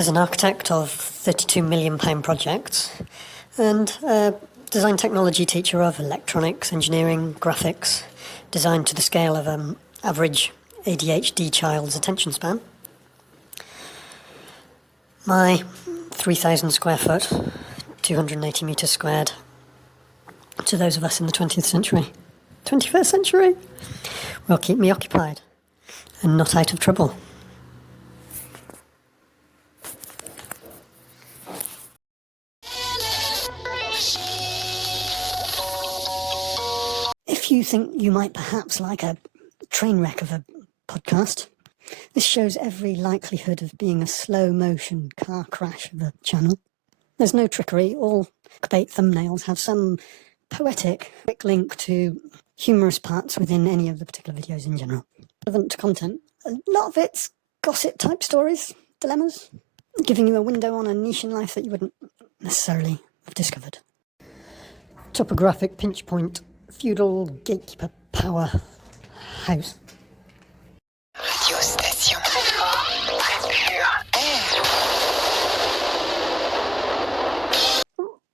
As an architect of £32 million projects and a design technology teacher of electronics, engineering, graphics, designed to the scale of an average ADHD child's attention span, my 3,000 square foot, 280 metres squared, to those of us in the 20th century, 21st century, will keep me occupied and not out of trouble. If you think you might perhaps like a train wreck of a podcast, this shows every likelihood of being a slow motion car crash of a channel. There's no trickery. All clickbait thumbnails have some poetic quick link to humorous parts within any of the particular videos in general. Relevant to content, a lot of it's gossip type stories, dilemmas, giving you a window on a niche in life that you wouldn't necessarily have discovered. Topographic pinch point, feudal gatekeeper power house. Radio station très fort, très pur.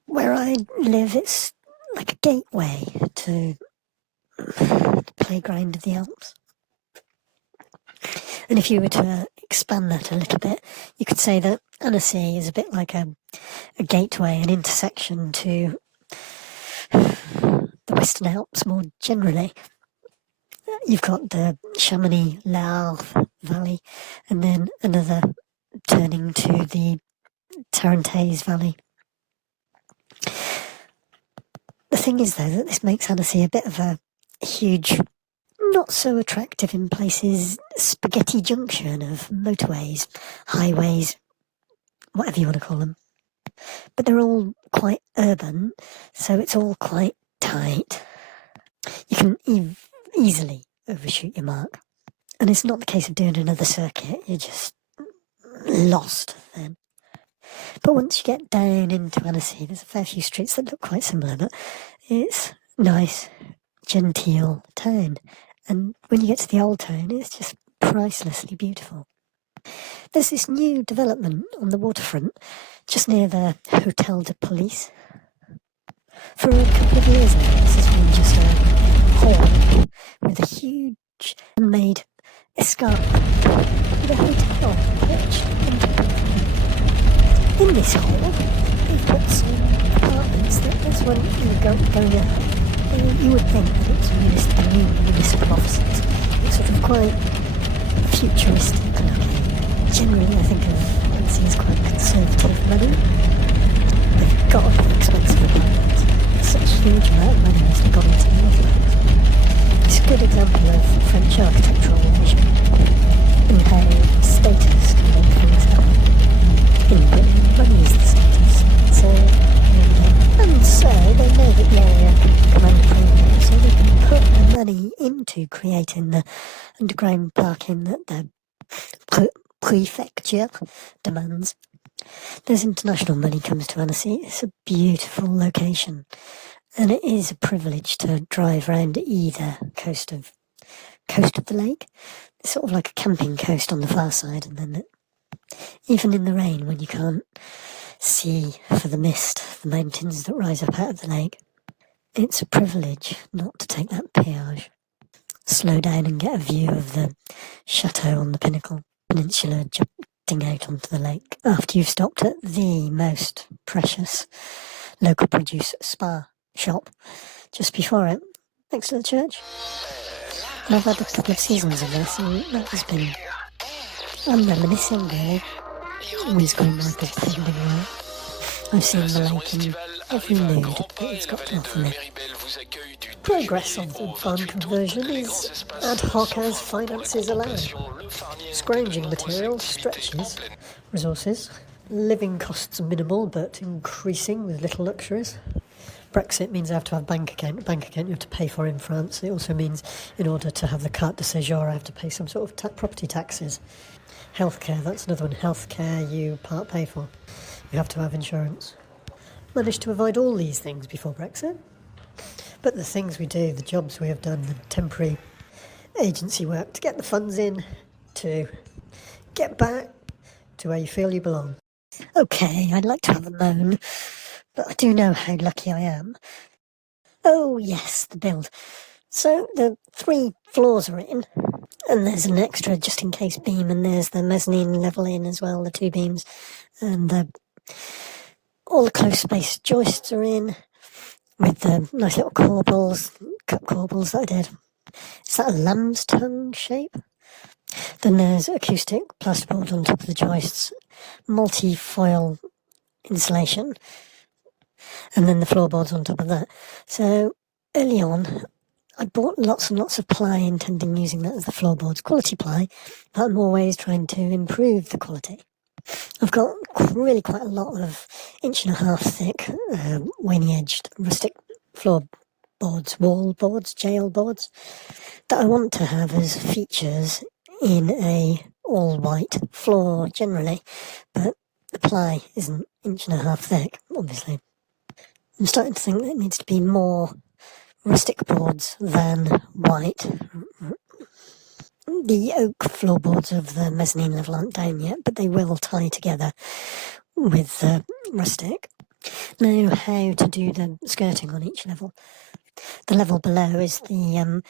Where I live, it's like a gateway to the playground of the Alps. And if you were to expand that a little bit, you could say that Annecy is a bit like a gateway, an intersection to the Western Alps more generally. You've got the Chamonix-l'Arve Valley, and then another turning to the Tarentaise Valley. The thing is, though, that this makes Annecy a bit of a huge, not so attractive in places, spaghetti junction of motorways, highways, whatever you want to call them. But they're all quite urban, so it's all quite tight. You can easily overshoot your mark. And it's not the case of doing another circuit, you're just lost then. But once you get down into Annecy, there's a fair few streets that look quite similar, but it's nice, genteel town. And when you get to the old town, it's just pricelessly beautiful. There's this new development on the waterfront, just near the Hotel de Police. For a couple of years now, this has been just a hall with a huge man-made escarpment with a hotel perched on top of it. In this hall, they've got some apartments that, as when you were going out, you would think that it was municipal offices. It's sort of quite futuristic looking. Generally, I think of Annecy as quite conservative money. They've got to be expensive apartments. Such a huge amount of money has gone into the office. It's a good example of French architectural vision and how status can make things happen. In Britain, money is the status. So, and so they know that the area can command a premium, so they can put the money into creating the underground parking that the prefecture demands. There's international money comes to Annecy. It's a beautiful location, and it is a privilege to drive around either coast of the lake. It's sort of like a camping coast on the far side, and then even in the rain, when you can't see for the mist, the mountains that rise up out of the lake, it's a privilege not to take that peage. Slow down and get a view of the chateau on the pinnacle, peninsula jutting out onto the lake, after you've stopped at the most precious local produce spa shop just before it, next to the church. And I've had a couple of seasons of this, and that has been, I'm reminiscing really. Always going like a pending away. I've seen the lake in every mood that it's got to offer me. Progress of the barn conversion is ad hoc as finances allow. Scrounging materials stretches resources. Living costs are minimal but increasing with little luxuries. Brexit means I have to have a bank account. A bank account you have to pay for in France. It also means in order to have the carte de séjour I have to pay some sort of property taxes. Healthcare, that's another one. Healthcare you part pay for. You have to have insurance. Managed to avoid all these things before Brexit. But the things we do, the jobs we have done, the temporary agency work to get the funds in, to get back, to exactly where you feel you belong. Okay, I'd like to have a moan, but I do know how lucky I am. Oh yes, the build. So the 3 floors are in, and there's an extra just in case beam, and there's the mezzanine level in as well, the 2 beams, and all the close space joists are in, with the nice little corbels, cut corbels that I did. Is that a lamb's tongue shape? Then there's acoustic plasterboard on top of the joists, multi-foil insulation, and then the floorboards on top of that. So early on, I bought lots and lots of ply, intending using that as the floorboards, quality ply, but I'm always trying to improve the quality. I've got really quite a lot of 1.5 inch thick, wany-edged rustic floorboards, wall boards, jail boards, that I want to have as features in a all-white floor generally, but the ply isn't 1.5 inch thick, obviously. I'm starting to think that it needs to be more rustic boards than white. The oak floorboards of the mezzanine level aren't down yet, but they will tie together with the rustic. Now, how to do the skirting on each level. The level below is the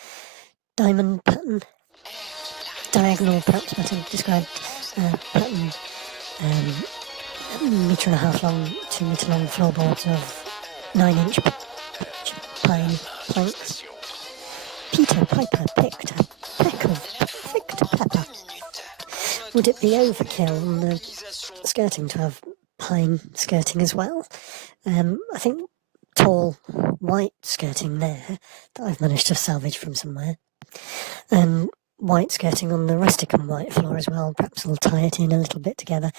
diamond pattern, diagonal, perhaps better described, pattern, 1.5 metre long, 2 metre long floorboards of 9-inch pine planks. Peter Piper picked a peck of picked pepper. Would it be overkill on the skirting to have pine skirting as well? I think tall white skirting there that I've managed to salvage from somewhere, and white skirting on the rustic and white floor as well. Perhaps I'll tie it in a little bit together.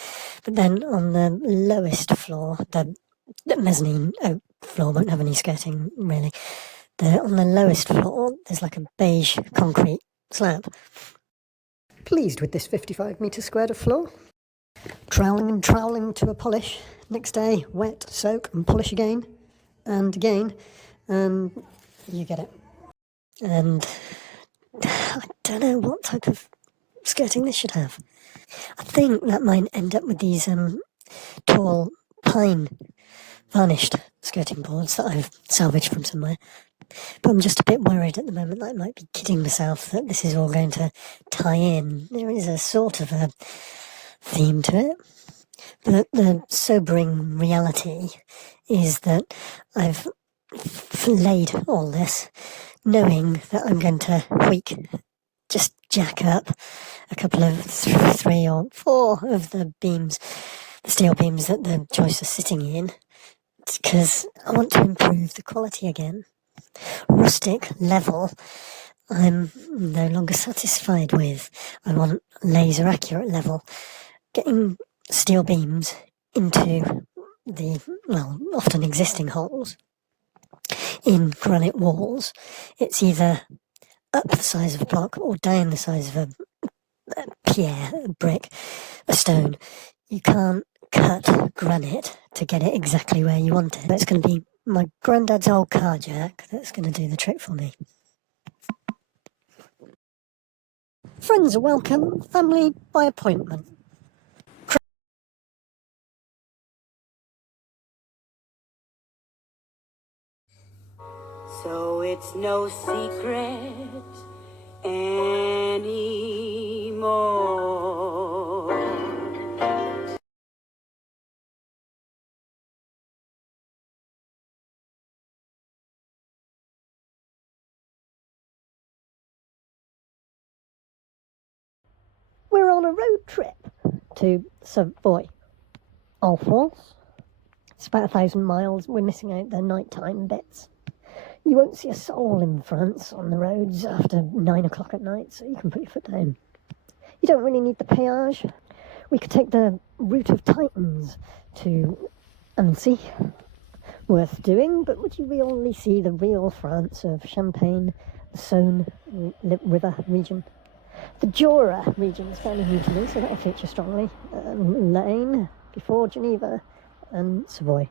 But then on the lowest floor, the mezzanine oak floor won't have any skirting really. On the lowest floor, there's like a beige concrete slab. Pleased with this 55 metre squared of floor. Troweling and troweling to a polish. Next day, wet, soak and polish again. And again. And you get it. And I don't know what type of skirting this should have. I think that might end up with these tall pine varnished skirting boards that I've salvaged from somewhere. But I'm just a bit worried at the moment that I might be kidding myself that this is all going to tie in. There is a sort of a theme to it. But the sobering reality is that I've laid all this knowing that I'm going to just jack up a couple of 3 or 4 of the beams, the steel beams that the joists are sitting in, because I want to improve the quality again. Rustic level, I'm no longer satisfied with. I want laser accurate level. Getting steel beams into the, often existing holes in granite walls, it's either up the size of a block or down the size of a pierre, a brick, a stone. You can't cut granite to get it exactly where you want it. It's going to be my granddad's old car jack that's going to do the trick for me. Friends are welcome, family by appointment. So it's no secret anymore. We're on a road trip to Savoy. En France. It's about 1,000 miles. We're missing out the nighttime bits. You won't see a soul in France on the roads after 9 o'clock at night, so you can put your foot down. You don't really need the péage. We could take the route of Titans to Annecy. Worth doing, but would you really see the real France of Champagne, the Saône River region? The Jura region is fairly new to me, so that'll feature strongly. Lane, before Geneva, and Savoy.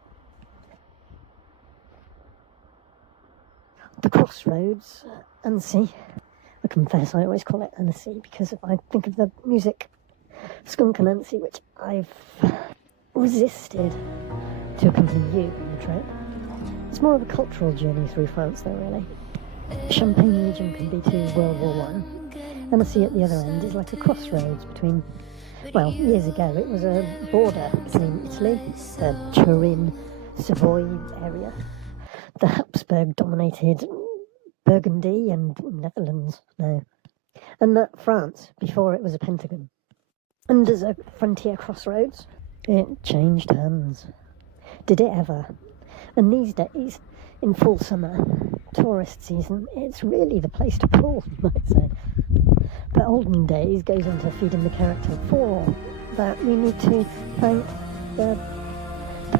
The crossroads, Annecy. I confess I always call it Annecy because I think of the music Skunk Anansie, which I've resisted to accompany you on the trip. It's more of a cultural journey through France, though, really. Champagne region can be to World War One. Annecy at the other end is like a crossroads between, well, years ago it was a border between Italy, the Turin, Savoy area, the Habsburg-dominated Burgundy and Netherlands now, and that France before it was a pentagon. And as a frontier crossroads, it changed hands. Did it ever? And these days, in full summer, tourist season, it's really the place to pull, you might say. But olden days goes into feeding the character. For that, we need to thank the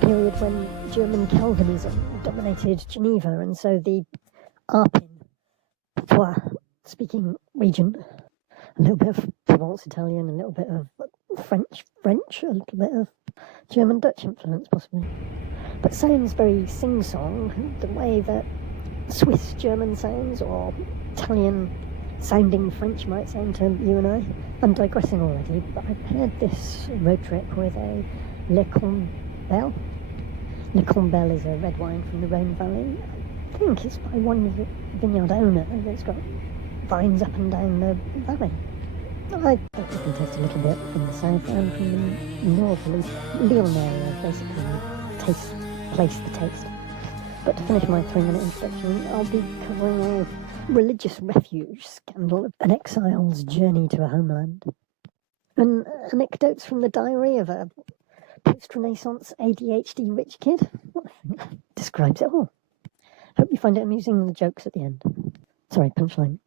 period when German Calvinism dominated Geneva, and so the Arpin, Patois-speaking region, a little bit of Provence Italian, a little bit of French, a little bit of German Dutch influence, possibly. But sounds very sing-song, the way that Swiss German sounds, or Italian sounding French might sound to you and I. I'm digressing already, but I paired this road trip with a Le Combel. Le Combel is a red wine from the Rhone Valley. I think it's by one vineyard owner that's got vines up and down the valley. I think you can taste a little bit from the south and from the north, at least. Lyon area basically place the taste. But to finish my 3-minute introduction, I'll be covering a religious refuge scandal, an exile's journey to a homeland, and anecdotes from the diary of a post-Renaissance ADHD rich kid. I think describes it all. Hope you find it amusing, the jokes at the end. Sorry, punchline.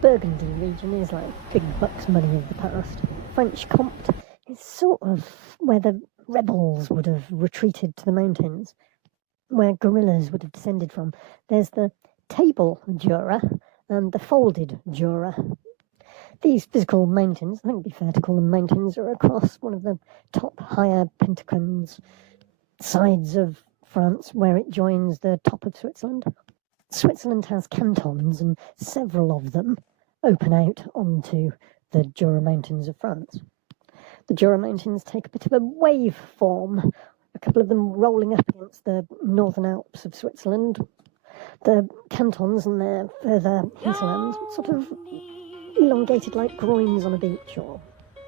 Burgundy region is like big bucks money of the past. French Comte is sort of where the rebels would have retreated to the mountains, where guerrillas would have descended from. There's the Table Jura and the Folded Jura. These physical mountains, I think it'd be fair to call them mountains, are across one of the top higher pentagons sides of France, where it joins the top of Switzerland. Switzerland has cantons, and several of them open out onto the Jura Mountains of France. The Jura Mountains take a bit of a wave form, a couple of them rolling up against the northern Alps of Switzerland. The cantons and their further hinterland sort of elongated like groins on a beach, or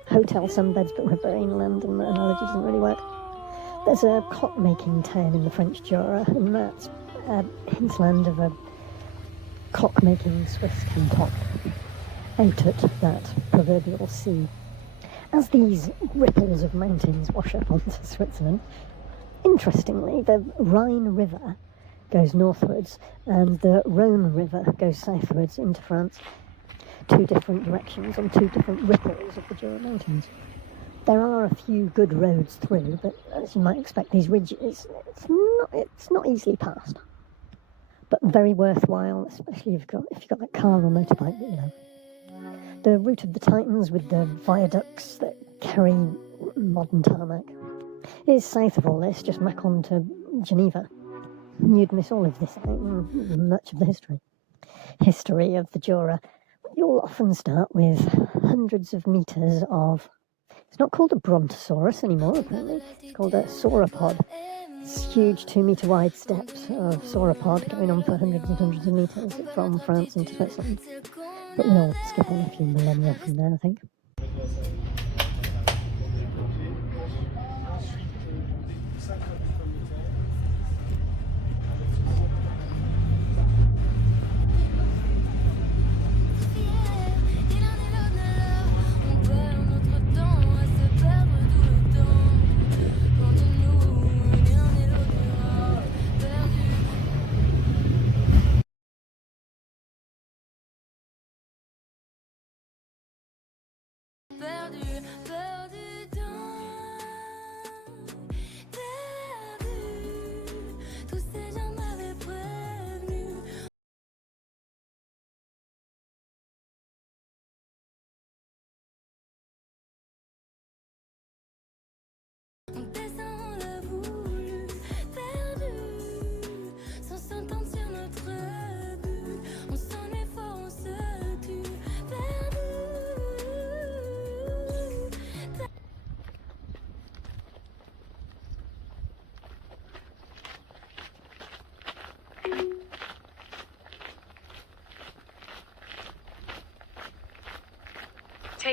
hotel sunbeds but river inland, and the analogy doesn't really work. There's a clock-making town in the French Jura, and that's a hinterland of a clock-making Swiss canton out at that proverbial sea. As these ripples of mountains wash up onto Switzerland, interestingly, the Rhine River goes northwards and the Rhone River goes southwards into France, two different directions on two different ripples of the Jura Mountains. There are a few good roads through, but as you might expect, these ridges, it's not easily passed. But very worthwhile, especially if you've got that car or motorbike that you know. The route of the Titans with the viaducts that carry modern tarmac is south of all this, just back on to Geneva. You'd miss all of this out and much of the history of the Jura. You'll often start with hundreds of metres of, it's not called a brontosaurus anymore apparently, it's called a sauropod. It's huge 2-metre wide steps of sauropod going on for hundreds and hundreds of metres from France into Switzerland. But we'll skip on a few millennia from there, I think.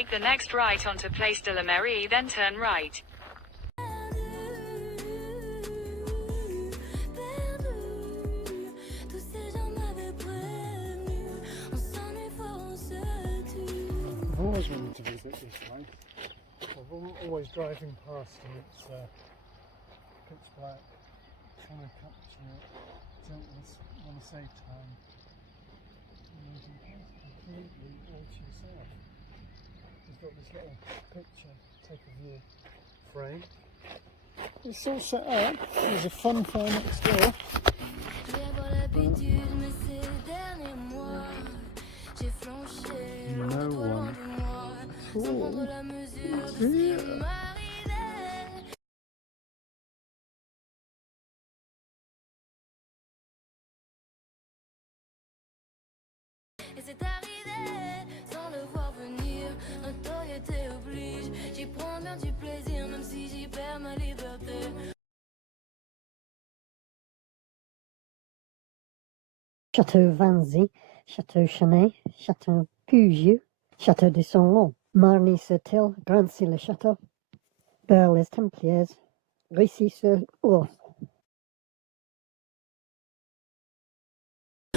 Take the next right onto Place de la Mairie, then turn right. I've always wanted to visit this place. Always driving past and it's pitch black, trying to capture it. Don't want to save time. And using it completely all to yourself. You've got this little picture, take a view frame. It's all set up. There's a fun fair next door. No one. Cool. Yeah. Et c'est arrivé sans le voir venir. Notoriété oblige. J'y prends bien du plaisir, même si j'y perds ma liberté. Château Vanzy, Château Chenet, Château Pugieux, Château de Saint-Lô, Marny-sur-Tille, Drancy-le-Château, Beurre-les-Templiers, Récy-sur-Ours.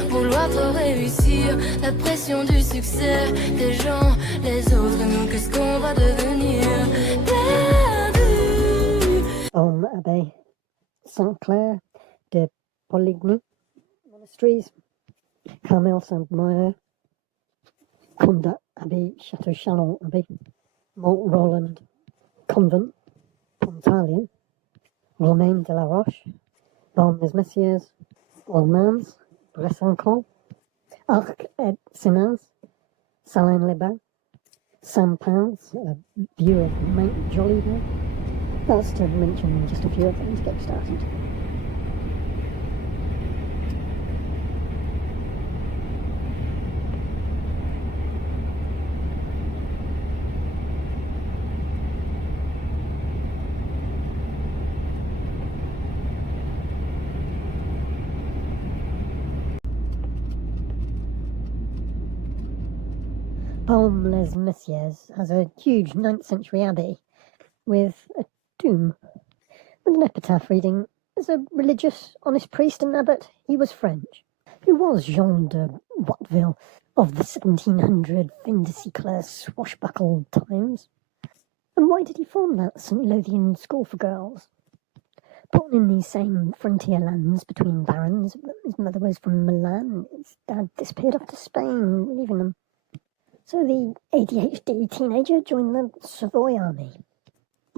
Vouloir trop réussir, la pression du succès des gens, les autres, et nous, qu'est-ce qu'on va devenir? Perdu. Homme Abbey, Saint-Clair, de Poligny, Monasteries, Carmel Saint-Moyer, Condat Abbey, Château Chalon Abbey, Mont Roland Convent, Pontarlier, Romain de la Roche, Bornes-Messieurs, Ormans, Bressancourt, Arc et Senaz, Salins-les-Bains, Saint-Pins, a view of Mount Jolivet. That's to mention just a few of them to get started. Baume-les-Messieurs has a huge 9th century abbey with a tomb with an epitaph reading, "As a religious, honest priest and abbot, he was French." Who was Jean de Watteville of the 1700 fin de siècle swashbuckle times? And why did he form that St. Lothian school for girls? Born in these same frontier lands between barons, his mother was from Milan, his dad disappeared off to Spain, leaving them. So the ADHD teenager joined the Savoy Army.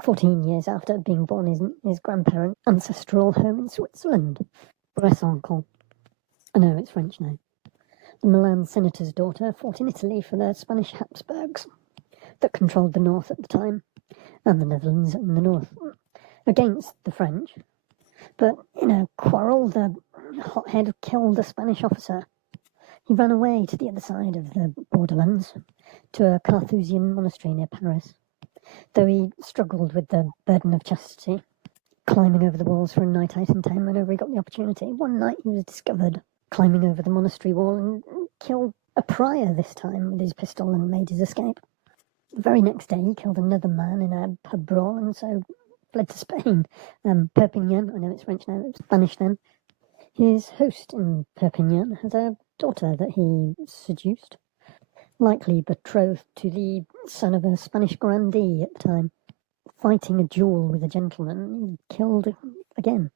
14 years after being born in his grandparents' ancestral home in Switzerland, Bressancourt. I know it's French now. The Milan senator's daughter fought in Italy for the Spanish Habsburgs that controlled the north at the time, and the Netherlands in the north, against the French. But in a quarrel, the hothead killed a Spanish officer. He ran away to the other side of the borderlands, to a Carthusian monastery near Paris, though he struggled with the burden of chastity, climbing over the walls for a night out in town whenever he got the opportunity. One night he was discovered climbing over the monastery wall and killed a prior this time with his pistol and made his escape. The very next day he killed another man in a pub brawl and so fled to Spain. Perpignan, I know it's French now, it's Spanish then. His host in Perpignan has a daughter that he seduced, likely betrothed to the son of a Spanish grandee at the time. Fighting a duel with a gentleman, he killed again,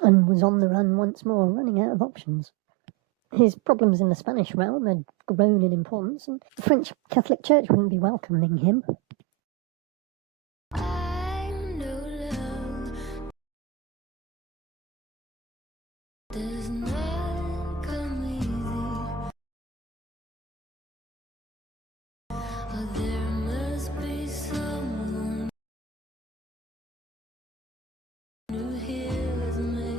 and was on the run once more, running out of options. His problems in the Spanish realm had grown in importance, and the French Catholic Church wouldn't be welcoming him. I know love does not come easy. Oh, there must be someone who hears me.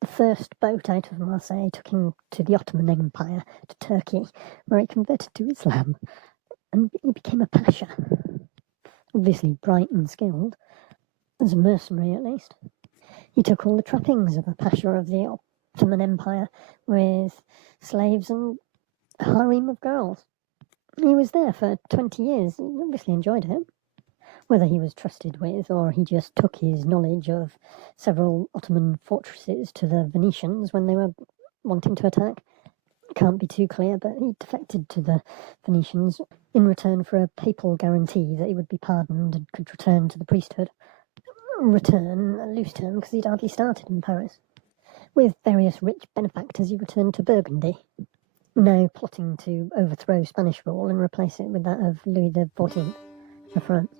The first boat out of Marseille took him to the Ottoman Empire, to Turkey, where he converted to Islam, and he became a pasha. Obviously bright and skilled, as a mercenary at least. He took all the trappings of a pasha of the Ottoman Empire, with slaves and a harem of girls. He was there for 20 years and obviously enjoyed it. Whether he was trusted with, or he just took his knowledge of several Ottoman fortresses to the Venetians when they were wanting to attack, can't be too clear, but he defected to the Venetians in return for a papal guarantee that he would be pardoned and could return to the priesthood. Return, a loose term, because he'd hardly started in Paris. With various rich benefactors, he returned to Burgundy, now plotting to overthrow Spanish rule and replace it with that of Louis XIV of France.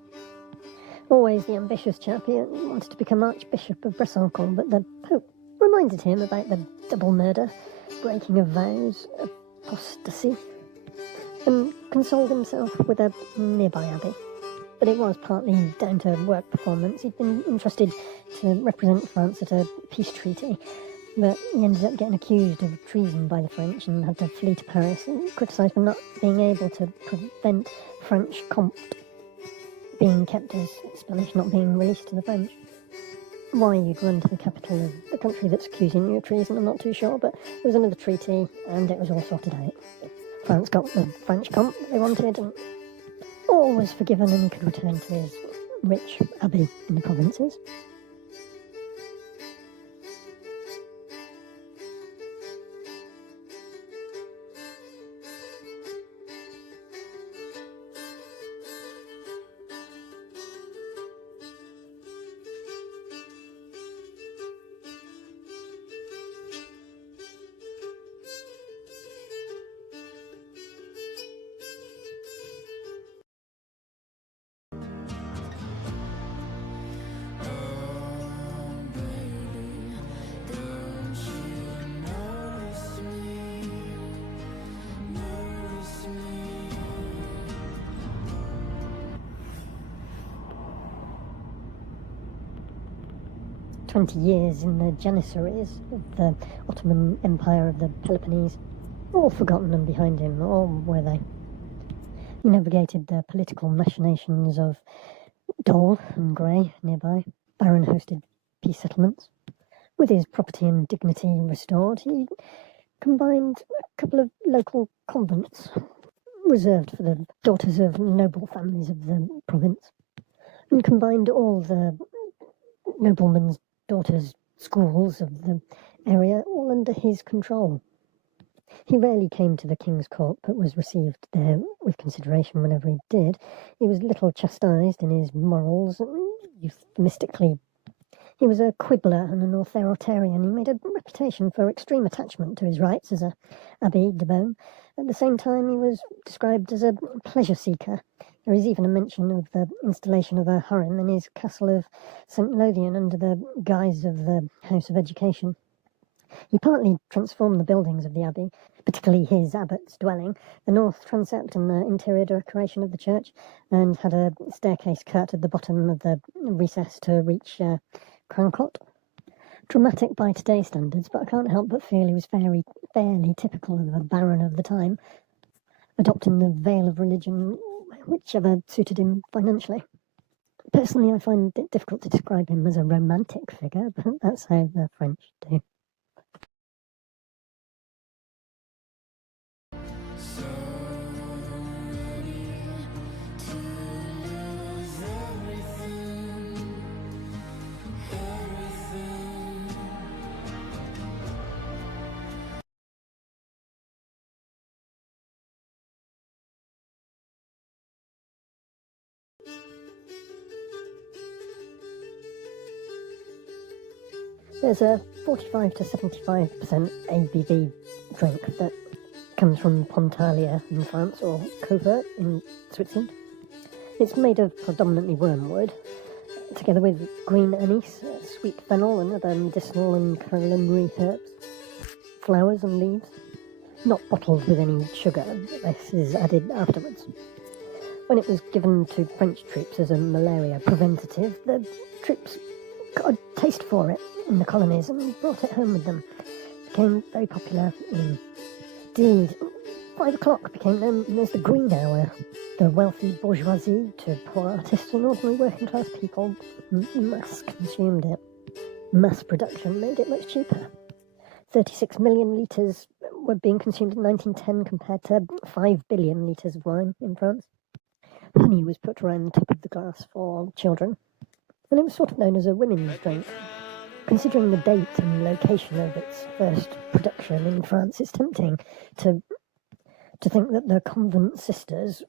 Always the ambitious chap, he wanted to become Archbishop of Besançon, but the Pope reminded him about the double murder, breaking of vows, apostasy, and consoled himself with a nearby abbey. But it was partly down to work performance. He'd been entrusted to represent France at a peace treaty, but he ended up getting accused of treason by the French and had to flee to Paris, and criticised for not being able to prevent Franche-Comté being kept as Spanish, not being released to the French. Why you'd run to the capital of the country that's accusing you of treason, I'm not too sure, but there was another treaty and it was all sorted out. France got the Franche-Comté they wanted, and all was forgiven, and he could return to his rich abbey in the provinces. Don't you notice me? Notice me. 20 years in the Janissaries of the Ottoman Empire of the Peloponnese, all forgotten and behind him, or were they? He navigated the political machinations of Dole and Grey nearby, baron-hosted peace settlements. With his property and dignity restored, he combined a couple of local convents reserved for the daughters of noble families of the province, and combined all the noblemen's daughters' schools of the area all under his control. He rarely came to the King's Court, but was received there with consideration whenever he did. He was little chastised in his morals, euphemistically. He was a quibbler and an authoritarian. He made a reputation for extreme attachment to his rights as a Abbé de Beaune. At the same time, he was described as a pleasure seeker. There is even a mention of the installation of a harem in his castle of St. Lothian under the guise of the House of Education. He partly transformed the buildings of the abbey, particularly his abbot's dwelling, the north transept and the interior decoration of the church, and had a staircase cut at the bottom of the recess to reach Crancot. Dramatic by today's standards, but I can't help but feel he was fairly typical of a baron of the time, adopting the veil of religion, whichever suited him financially. Personally, I find it difficult to describe him as a romantic figure, but that's how the French do. So ready to lose everything, everything. There's a 45 to 75% ABV drink that comes from Pontalia in France or Covert in Switzerland. It's made of predominantly wormwood, together with green anise, sweet fennel and other medicinal and culinary herbs, flowers and leaves. Not bottled with any sugar, this is added afterwards. When it was given to French troops as a malaria preventative, the troops got a taste for it. in the colonies and brought it home with them. Became very popular indeed. 5 o'clock became known as the Green Hour. The wealthy bourgeoisie to poor artists and ordinary working class people mass consumed it. Mass production made it much cheaper. 36 million litres were being consumed in 1910 compared to 5 billion litres of wine in France. Honey was put around the top of the glass for children, and it was sort of known as a women's drink. Considering the date and location of its first production in France, it's tempting to think that the convent sisters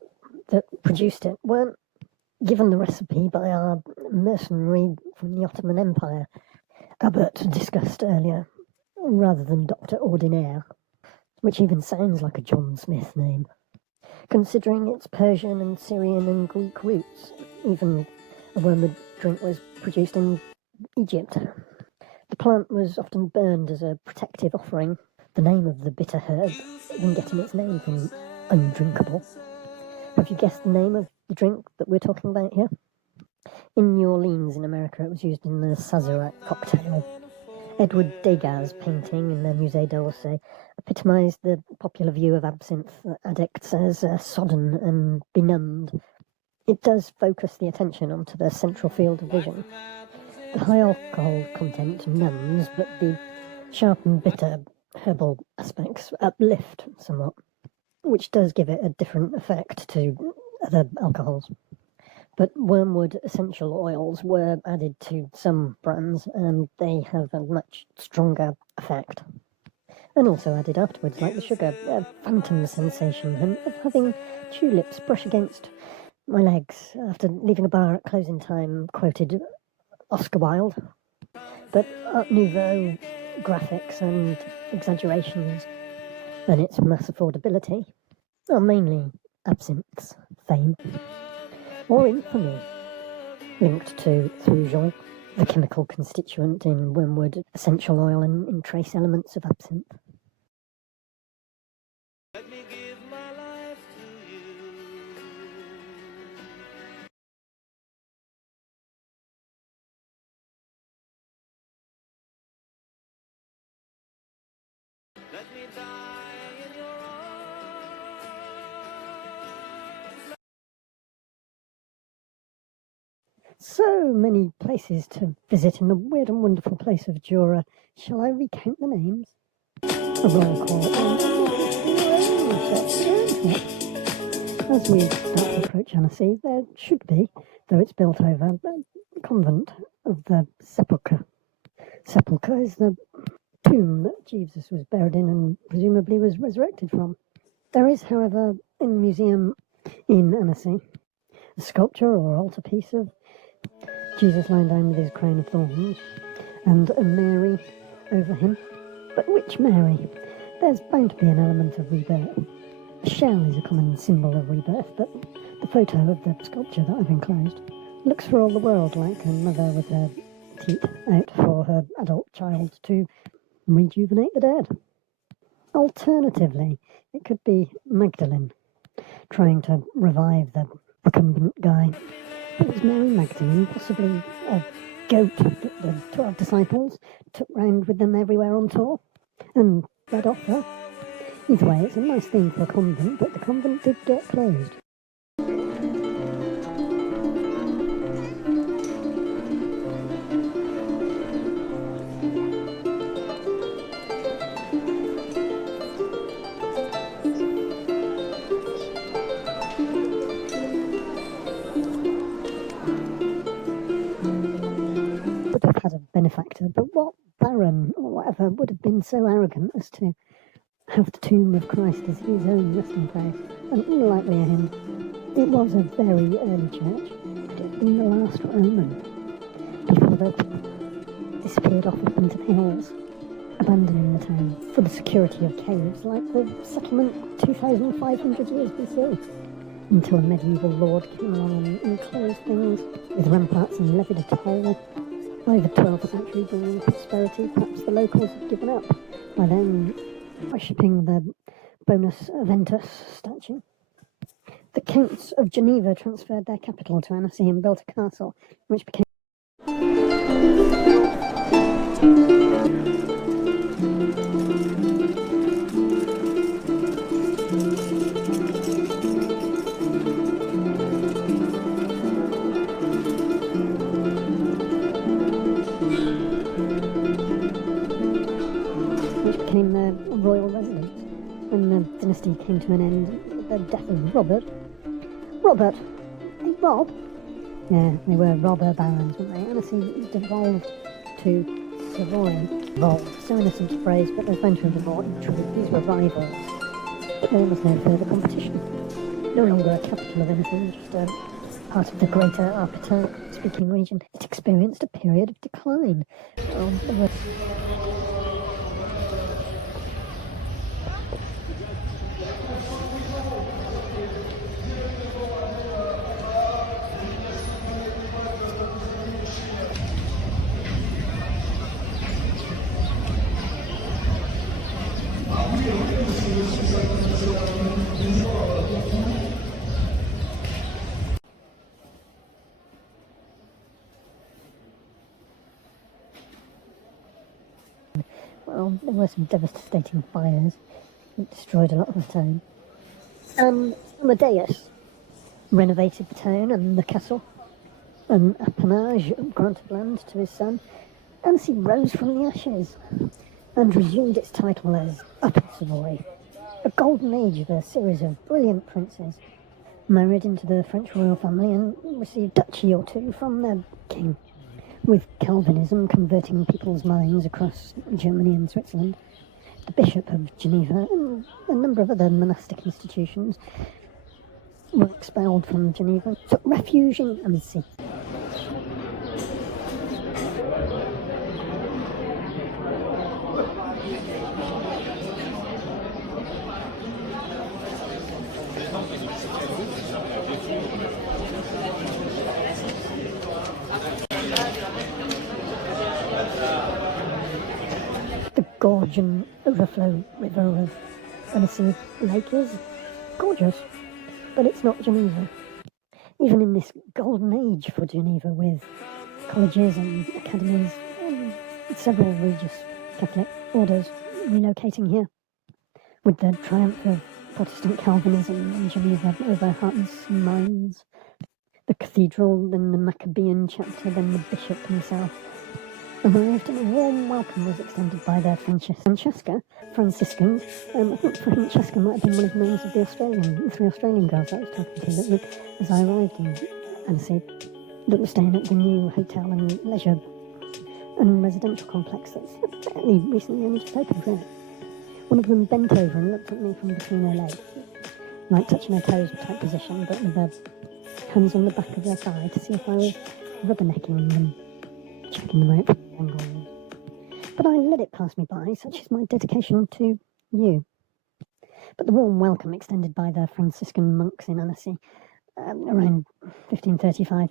that produced it weren't given the recipe by our mercenary from the Ottoman Empire, Abbot discussed earlier, rather than Dr. Ordinaire, which even sounds like a John Smith name. Considering its Persian and Syrian and Greek roots, even a wormwood drink was produced in Egypt. The plant was often burned as a protective offering, the name of the bitter herb even getting its name from undrinkable. Have you guessed the name of the drink that we're talking about here? In New Orleans in America, it was used in the Sazerac cocktail. Edward Degas' painting in the Musée d'Orsay epitomised the popular view of absinthe addicts as sodden and benumbed. It does focus the attention onto the central field of vision. The high alcohol content numbs, but the sharp and bitter herbal aspects uplift somewhat, which does give it a different effect to other alcohols. But wormwood essential oils were added to some brands, and they have a much stronger effect. And also added afterwards, like the sugar, a phantom sensation, and of having tulips brush against my legs after leaving a bar at closing time, quoted Oscar Wilde. But Art Nouveau graphics and exaggerations and its mass affordability are mainly absinthe's fame or infamy, linked to Thujoy, the chemical constituent in wormwood essential oil and in trace elements of absinthe. Let me give my life to you. Let me die in your arms. So many places to visit in the weird and wonderful place of Jura. Shall I recount the names? A roll call. As we start to approach Annecy, there should be, though it's built over, a convent of the Sepulchre. Sepulchre is the tomb that Jesus was buried in and presumably was resurrected from. There is, however, in the museum in Annecy, a sculpture or altarpiece of Jesus lying down with his crown of thorns and a Mary over him. But which Mary? There's bound to be an element of rebirth. A shell is a common symbol of rebirth, but the photo of the sculpture that I've enclosed looks for all the world like a mother with her teeth out for her adult child to rejuvenate the dead. Alternatively, it could be Magdalene, trying to revive the recumbent guy. It was Mary Magdalene, possibly a goat that the 12 disciples took round with them everywhere on tour and read off her. Either way, it's a nice thing for a convent, but the convent did get closed. Would have had a benefactor, but what baron or whatever would have been so arrogant as to have the tomb of Christ as his own resting place? And unlikely a hint, it was a very early church. Could it have been the last Roman before they disappeared off up into the hills, abandoning the town for the security of caves like the settlement 2,500 years BC, until a medieval lord came along and enclosed things with ramparts and levied a toll. By the 12th century bringing prosperity, perhaps the locals had given up by then, worshipping the Bonus Aventus statue. The Counts of Geneva transferred their capital to Annecy and built a castle, which became their royal residence. When the dynasty came to an end with the death of Robert. Robert? Hey, Rob? Yeah, they were robber barons, weren't they? Annecy devolved to Savoy. Devolved. So innocent a phrase, but there's plenty of more in truth. These were rivals. But there was no further competition. No longer a capital of anything, just a part of the greater Arctic-speaking region. It experienced a period of decline. Well, there were some devastating fires that destroyed a lot of the town. Amadeus renovated the town and the castle, an appanage granted land to his son. Annecy rose from the ashes and resumed its title as Upper Savoy, a golden age of a series of brilliant princes, married into the French royal family and received a duchy or two from their king, with Calvinism converting people's minds across Germany and Switzerland. The Bishop of Geneva and a number of other monastic institutions were expelled from Geneva, took refuge in Annecy. The gorge and overflow river of Annecy Lake is gorgeous, but it's not Geneva. Even in this golden age for Geneva, with colleges and academies and several religious Catholic orders relocating here, with the triumph of Protestant Calvinism in Geneva over hearts and minds, the cathedral, then the Maccabean chapter, then the bishop himself arrived, and a warm welcome was extended by their Franciscans. I think Francesca might have been one of the names of the three Australian girls I was talking to that as I arrived in Annecy, that were staying at the new hotel and leisure and residential complex that's fairly recently only just opened, really. One of them bent over and looked at me from between her legs, like touching her toes type position, but with her hands on the back of their thigh to see if I was rubbernecking them, checking them out from the angle. But I let it pass me by, such is my dedication to you. But the warm welcome extended by the Franciscan monks in Annecy around 1535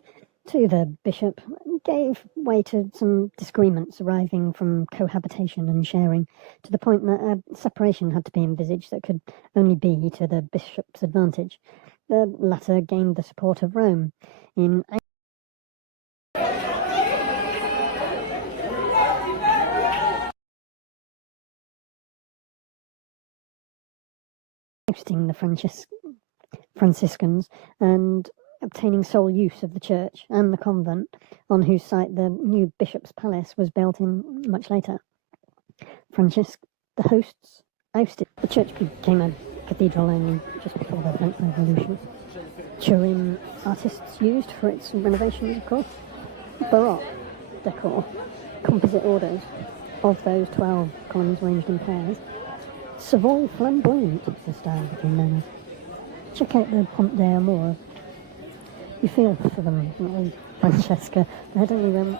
to the bishop gave way to some disagreements arising from cohabitation and sharing, to the point that a separation had to be envisaged that could only be to the bishop's advantage. The latter gained the support of Rome in ousting the Franciscans and obtaining sole use of the church and the convent, on whose site the new bishop's palace was built in much later. The hosts ousted. The church became a cathedral only just before the French Revolution. Turin artists used for its renovations, of course, Baroque decor, composite orders of those 12 columns ranged in pairs. Savoy flamboyant, the style became known as. Check out the Pont d'Amour. You feel for them, like Francesca. They had only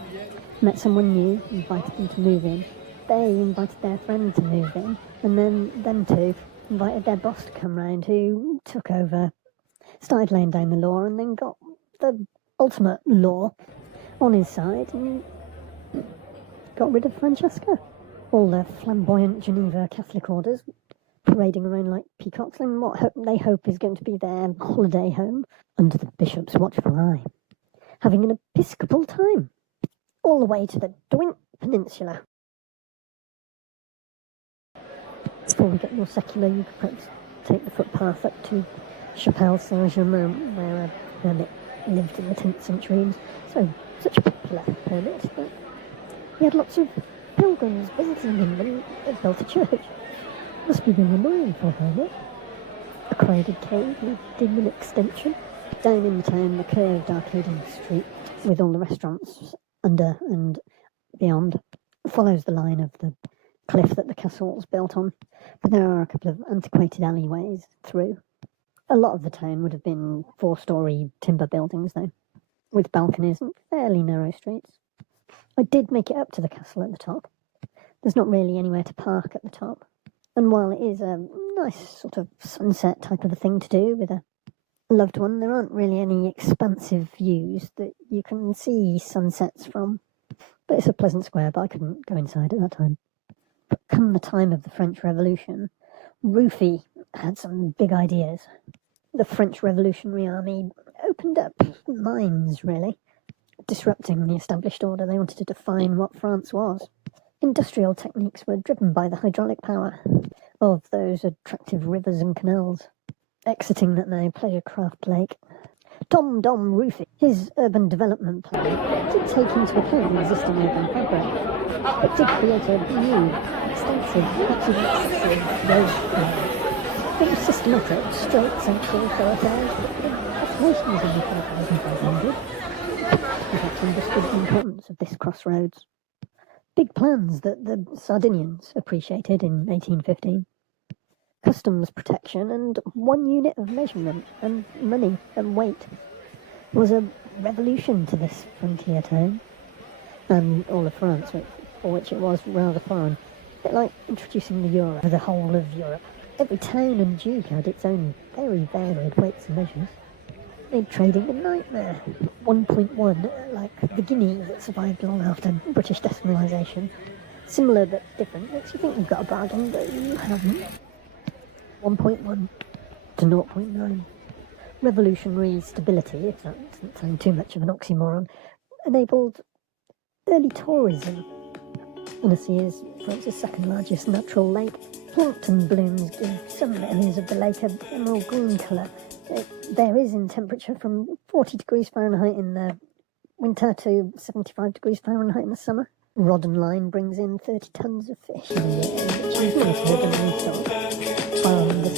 met someone new, invited them to move in. They invited their friend to move in, and then them two invited their boss to come round, who took over, started laying down the law, and then got the ultimate law on his side and got rid of Francesca. All the flamboyant Geneva Catholic orders parading around like peacocks in what they hope is going to be their holiday home under the bishop's watchful eye, having an episcopal time, all the way to the Dwint Peninsula. Before we get more secular, you could perhaps take the footpath up to Chapelle Saint-Germain, where a hermit lived in the 10th century, and so such a popular hermit that he had lots of pilgrims visiting him, and they built a church. Must be really annoying for her, no? A crowded cave with dim and extension. Down in the town, the curved arcaded street with all the restaurants under and beyond follows the line of the cliff that the castle's built on, but there are a couple of antiquated alleyways through. A lot of the town would have been 4-storey timber buildings, though, with balconies and fairly narrow streets. I did make it up to the castle at the top. There's not really anywhere to park at the top, and while it is a nice sort of sunset type of a thing to do with a loved one, there aren't really any expansive views that you can see sunsets from. But it's a pleasant square, but I couldn't go inside at that time. But come the time of the French Revolution, Rufy had some big ideas. The French Revolutionary Army opened up mines, really, disrupting the established order. They wanted to define what France was. Industrial techniques were driven by the hydraulic power of those attractive rivers and canals, exiting that now pleasure craft lake. Tom Dom Rufy, his urban development plan, did take into account the existing urban fabric, but did create a new, extensive, excessive road plan. It was systematic, straight central thoroughfares, but with populations in the 4,500. He had understood the importance of this crossroads. Big plans that the Sardinians appreciated in 1815. Customs protection and 1 unit of measurement and money and weight was a revolution to this frontier town and all of France, for which it was rather foreign. A bit like introducing the euro for the whole of Europe. Every town and duke had its own very varied weights and measures. Made trading a nightmare. 1.1, like the guinea that survived long after British decimalisation. Similar but different. Makes you think you've got a bargain, but you haven't. 1.1 to 0.9. Revolutionary stability, if that doesn't sound too much of an oxymoron, enabled early tourism. Annecy is France's second largest natural lake. Plankton blooms give some areas of the lake an emerald green colour. It varies in temperature from 40 degrees Fahrenheit in the winter to 75 degrees Fahrenheit in the summer. Rod and line brings in 30 tonnes of fish a year, which is nice urban restock. In the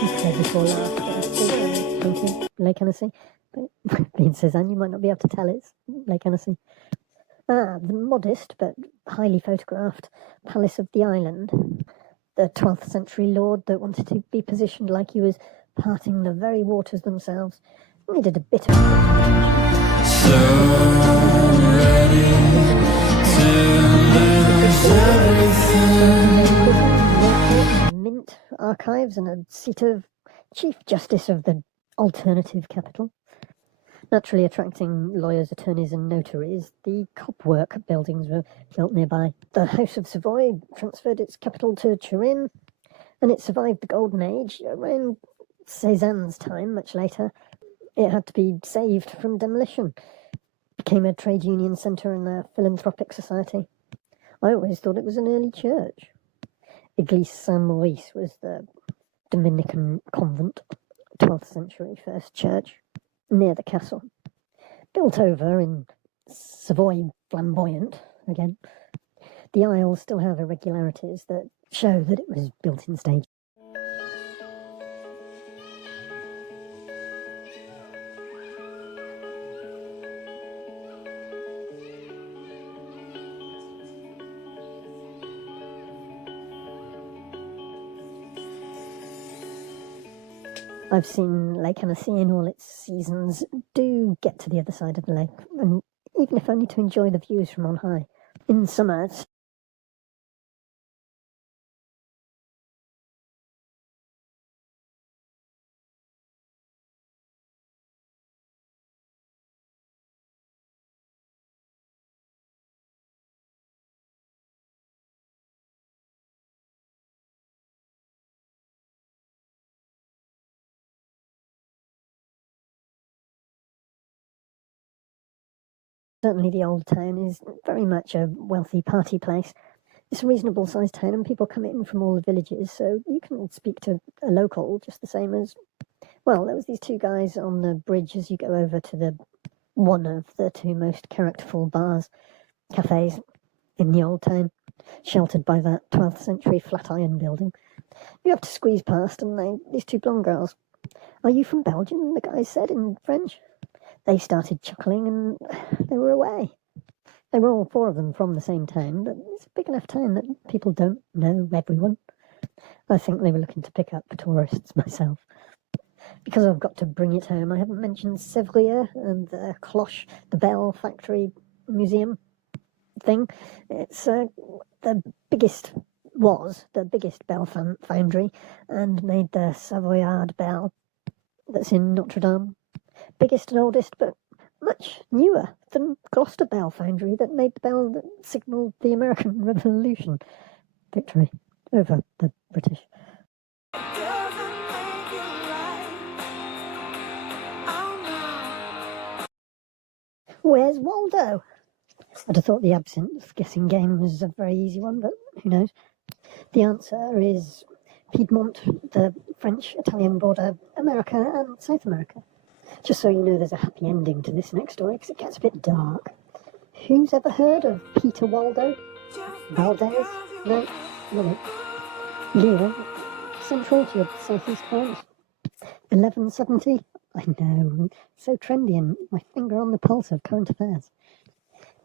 secret before last, Lake Annecy. But being Cezanne, you might not be able to tell it's Lake Annecy. The modest but highly photographed Palace of the Island, the 12th century lord that wanted to be positioned like he was parting the very waters themselves, needed a bit of So ready to lose everything. Mint archives and a seat of Chief Justice of the alternative capital. Naturally attracting lawyers, attorneys and notaries, the copwork buildings were built nearby. The House of Savoy transferred its capital to Turin, and it survived the Golden Age. Around Cézanne's time, much later, it had to be saved from demolition. It became a trade union centre and a philanthropic society. I always thought it was an early church. Église Saint-Maurice was the Dominican convent, 12th century first church, near the castle. Built over in Savoy flamboyant, again. The aisles still have irregularities that show that it was built in stage. I've seen Lake Annecy in all its seasons. Do get to the other side of the lake, and even if only to enjoy the views from on high. In summer, it's certainly the old town is very much a wealthy party place. It's a reasonable sized town and people come in from all the villages, so you can speak to a local just the same as, well, there was these two guys on the bridge as you go over to the one of the two most characterful bars, cafes in the old town. sheltered by that 12th century Flatiron building. You have to squeeze past, and these two blonde girls. "Are you from Belgium?" the guys said in French. They started chuckling, and they were away. They were all four of them from the same town, but it's a big enough town that people don't know everyone. I think they were looking to pick up tourists myself. Because I've got to bring it home, I haven't mentioned Sevrier and the Cloche, the Bell Factory Museum thing. It's the biggest bell foundry, and made the Savoyard bell that's in Notre Dame. Biggest and oldest, but much newer than Gloucester Bell Foundry that made the bell that signalled the American Revolution victory over the British. Where's Waldo? I'd have thought the absinthe guessing game was a very easy one, but who knows? The answer is Piedmont, the French-Italian border, America and South America. Just so you know, there's a happy ending to this next story, because it gets a bit dark. Who's ever heard of Peter Waldo? Valdez? No? No. Lyon, central to your southeast France. 1170? I know, so trendy and my finger on the pulse of current affairs.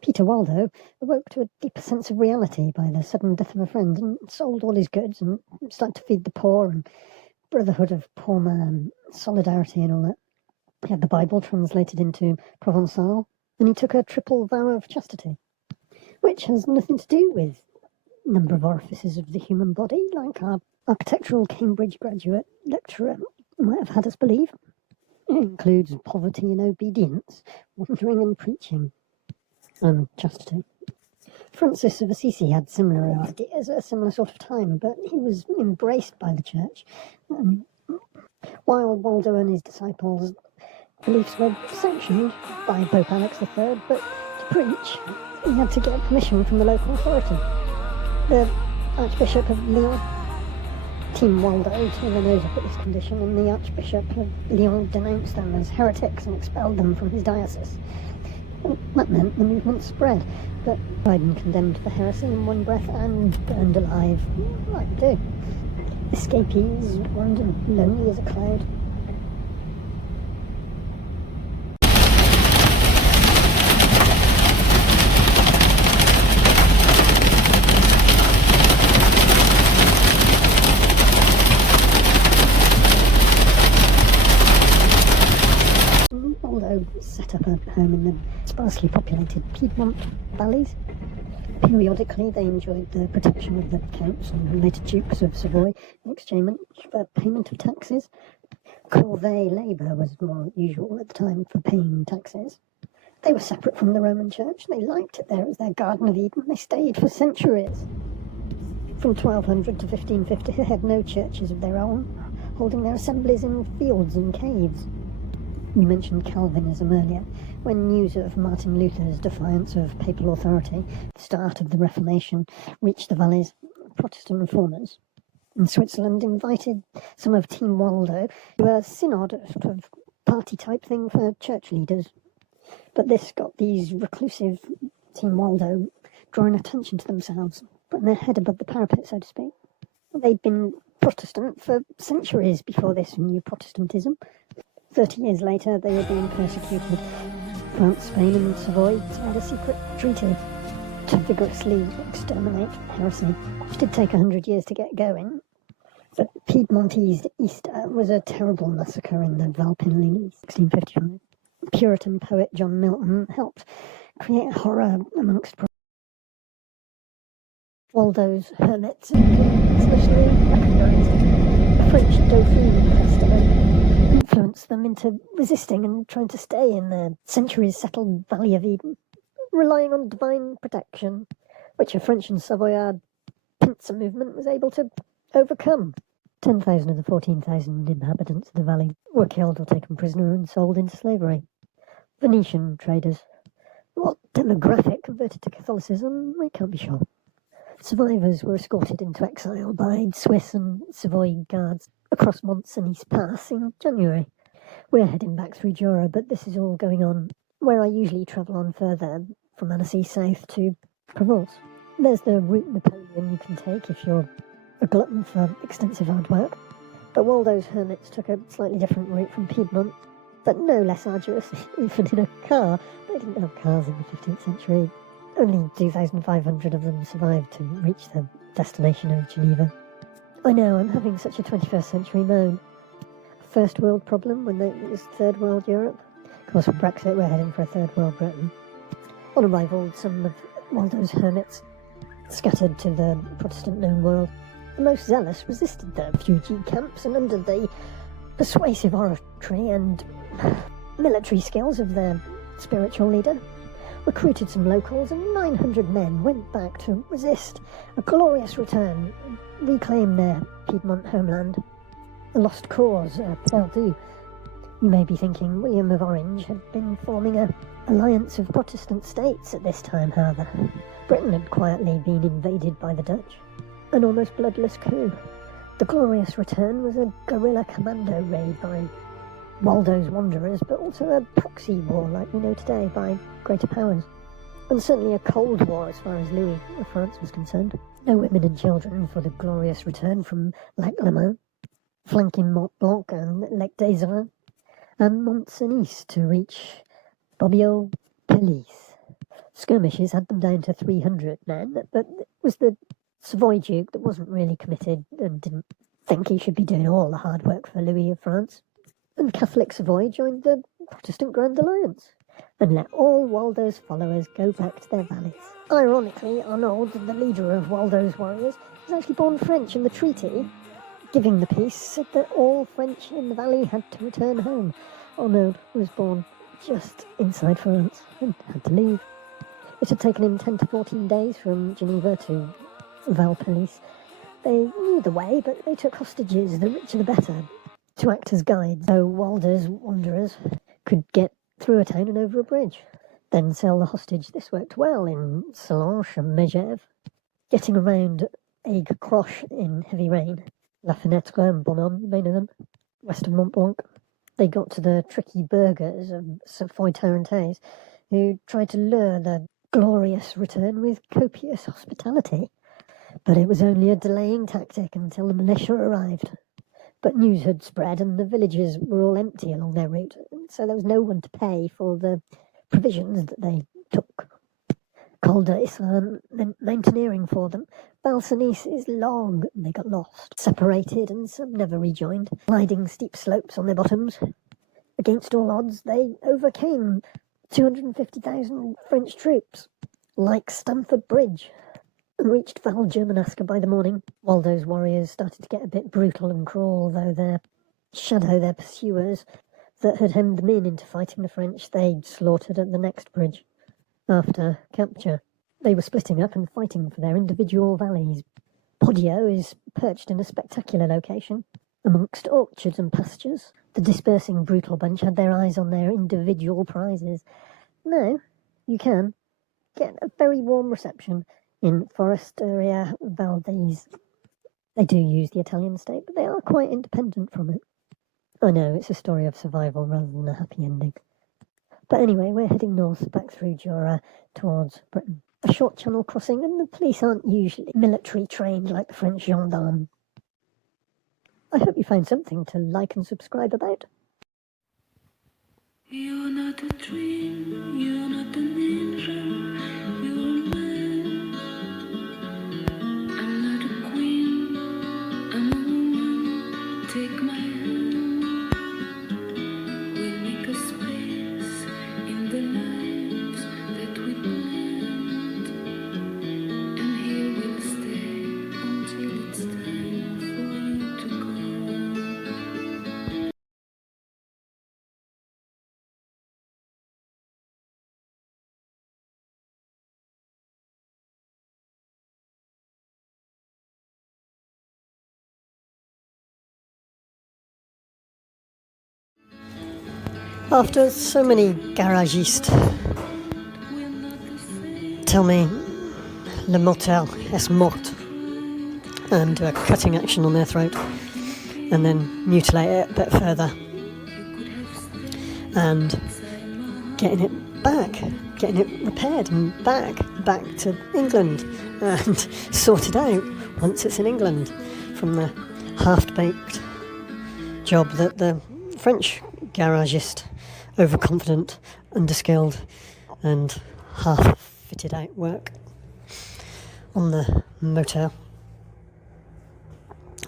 Peter Waldo awoke to a deeper sense of reality by the sudden death of a friend, and sold all his goods and started to feed the poor, and brotherhood of poor man, solidarity and all that. He had the Bible translated into Provençal, and he took a triple vow of chastity, which has nothing to do with number of orifices of the human body, like our architectural Cambridge graduate lecturer might have had us believe. It includes poverty and obedience, wandering and preaching, and chastity. Francis of Assisi had similar ideas at a similar sort of time, but he was embraced by the church. While Waldo and his disciples' beliefs were sanctioned by Pope Alex III, but to preach, he had to get permission from the local authority. The Archbishop of Lyon, Team Waldo, turned their nose up at this condition, and the Archbishop of Lyon denounced them as heretics and expelled them from his diocese. That meant the movement spread, but Biden condemned for heresy in one breath and burned alive, like do. Escapees wandered lonely as a cloud. Waldo set up a home in the sparsely populated Piedmont valleys. Periodically, they enjoyed the protection of the counts and later dukes of Savoy in exchange for payment of taxes. Corvée labour was more usual at the time for paying taxes. They were separate from the Roman Church. They liked it there. It was their Garden of Eden. They stayed for centuries. From 1200 to 1550, they had no churches of their own, holding their assemblies in fields and caves. We mentioned Calvinism earlier. When news of Martin Luther's defiance of papal authority, the start of the Reformation, reached the valleys, Protestant reformers in Switzerland invited some of Team Waldo to a synod, a sort of party-type thing for church leaders. But this got these reclusive Team Waldo drawing attention to themselves, putting their head above the parapet, so to speak. They'd been Protestant for centuries before this new Protestantism. 30 years later, they were being persecuted. France, Spain and Savoy signed a secret treaty to vigorously exterminate heresy, which did take 100 years to get going. But Piedmontese Easter was a terrible massacre in the Valpinolini, 1655. Puritan poet John Milton helped create horror amongst Waldo's hermits, and especially recognised a French Dauphine festival influenced them into resisting and trying to stay in the centuries-settled Valley of Eden, relying on divine protection, which a French and Savoyard pincer movement was able to overcome. 10,000 of the 14,000 inhabitants of the valley were killed or taken prisoner and sold into slavery. Venetian traders. What demographic converted to Catholicism, we can't be sure. Survivors were escorted into exile by Swiss and Savoy guards across Mont Cenis Pass in January. We're heading back through Jura, but this is all going on where I usually travel on further from Annecy south to Provence. There's the route Napoleon you can take if you're a glutton for extensive hard work, but Waldo's hermits took a slightly different route from Piedmont, but no less arduous, even in a car. They didn't have cars in the 15th century. Only 2,500 of them survived to reach the destination of Geneva. I know, I'm having such a 21st century moan. First world problem when it was third world Europe. Of course, with Brexit, we're heading for a third world Britain. On arrival, some of Waldo's hermits scattered to the Protestant known world. The most zealous resisted the refugee camps, and under the persuasive oratory and military skills of their spiritual leader, recruited some locals, and 900 men went back to resist a glorious return and reclaim their Piedmont homeland. A lost cause, perdu. You may be thinking William of Orange had been forming an alliance of Protestant states at this time, however. Britain had quietly been invaded by the Dutch. An almost bloodless coup. The glorious return was a guerrilla commando raid by Waldo's wanderers, but also a proxy war like we know today by greater powers. And certainly a Cold War as far as Louis of France was concerned. No women and children for the glorious return from Lac Le Mans, flanking Mont Blanc and Lec des Reins, and Mont Cenis to reach Bobbio Pellice. Skirmishes had them down to 300 men, but it was the Savoy Duke that wasn't really committed and didn't think he should be doing all the hard work for Louis of France. And Catholic Savoy joined the Protestant Grand Alliance and let all Waldo's followers go back to their valleys. Ironically, Arnauld, the leader of Waldo's warriors, was actually born French, and the treaty, giving the peace, said that all French in the valley had to return home. Arnauld was born just inside France and had to leave. It had taken him 10 to 14 days from Geneva to Valpellice. They knew the way, but they took hostages, the richer the better, to act as guides, so Waldo's wanderers could get through a town and over a bridge, then sell the hostage. This worked well in Salanches and Megève. Getting around Aigues-Croches in heavy rain, La Fenêtre and Bonhomme, you may know them, west of Mont Blanc. They got to the tricky burghers of Saint-Foy-Tarentaise, who tried to lure the glorious return with copious hospitality. But it was only a delaying tactic until the militia arrived. But news had spread, and the villages were all empty along their route, so there was no one to pay for the provisions that they took. Col d'Isran meant mountaineering for them. Valsenis is long, and they got lost, separated, and some never rejoined, gliding steep slopes on their bottoms. Against all odds, they overcame 250,000 French troops, like Stamford Bridge, and reached Val Germanasca by the morning. Waldo's warriors started to get a bit brutal and cruel, though their pursuers, that had hemmed them in into fighting the French, they'd slaughtered at the next bridge. After capture, they were splitting up and fighting for their individual valleys. Podio is perched in a spectacular location, amongst orchards and pastures. The dispersing brutal bunch had their eyes on their individual prizes. Now, you can get a very warm reception in Foresteria Valdese. They do use the Italian state, but they are quite independent from it. I know, it's a story of survival rather than a happy ending. But anyway, we're heading north, back through Jura, towards Britain. A short channel crossing, and the police aren't usually military trained like the French gendarmes. I hope you found something to like and subscribe about. You're not a dream, you're not an angel, you're a man. I'm not a queen, I'm a woman. Take my hand, we'll make a space in the lives that we planned, and here we'll stay until it's time for you to go. After so many garagistes tell me le motel est mort and do a cutting action on their throat and then mutilate it a bit further and getting it repaired and back to England and sort it out once it's in England from the half-baked job that the French garagist, overconfident, underskilled and half-fitted out work on the motor.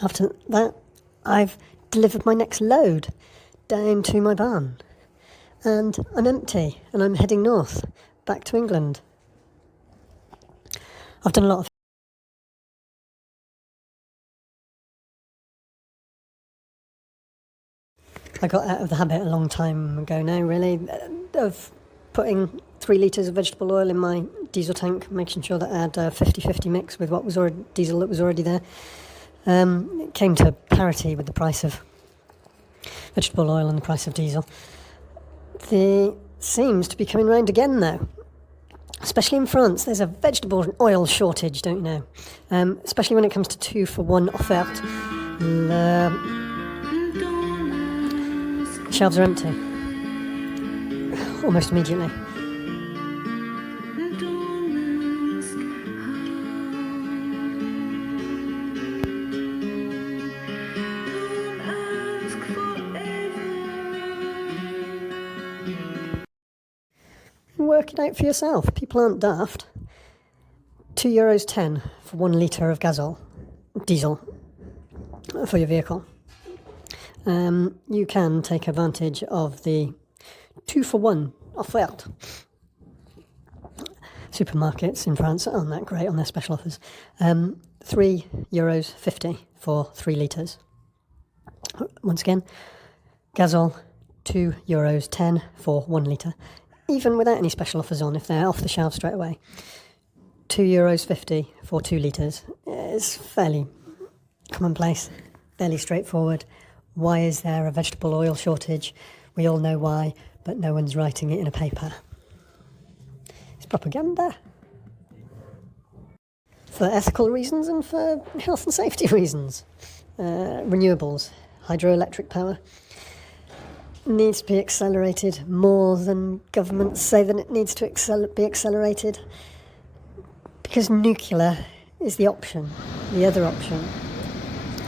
After that, I've delivered my next load down to my barn, and I'm empty and I'm heading north back to England. I've done a lot of I got out of the habit a long time ago now, really, of putting 3 litres of vegetable oil in my diesel tank, making sure that I had a 50-50 mix with what was already diesel that was already there. It came to parity with the price of vegetable oil and the price of diesel. It seems to be coming round again, though. Especially in France, there's a vegetable oil shortage, don't you know? Especially when it comes to 2-for-1 offerte. The shelves are empty. Almost immediately. Work it out for yourself. People aren't daft. €2.10 for 1 litre of diesel for your vehicle. You can take advantage of the 2-for-1 offerte. Supermarkets in France aren't that great on their special offers. €3.50 for 3 litres. Once again, gasol, €2.10 for 1 litre. Even without any special offers on, if they're off the shelf straight away. €2.50 for 2 litres. It's fairly commonplace, fairly straightforward. Why is there a vegetable oil shortage? We all know why, but no one's writing it in a paper. It's propaganda. For ethical reasons and for health and safety reasons. Renewables, hydroelectric power, needs to be accelerated more than governments say that it needs to be accelerated, because nuclear is the option, the other option.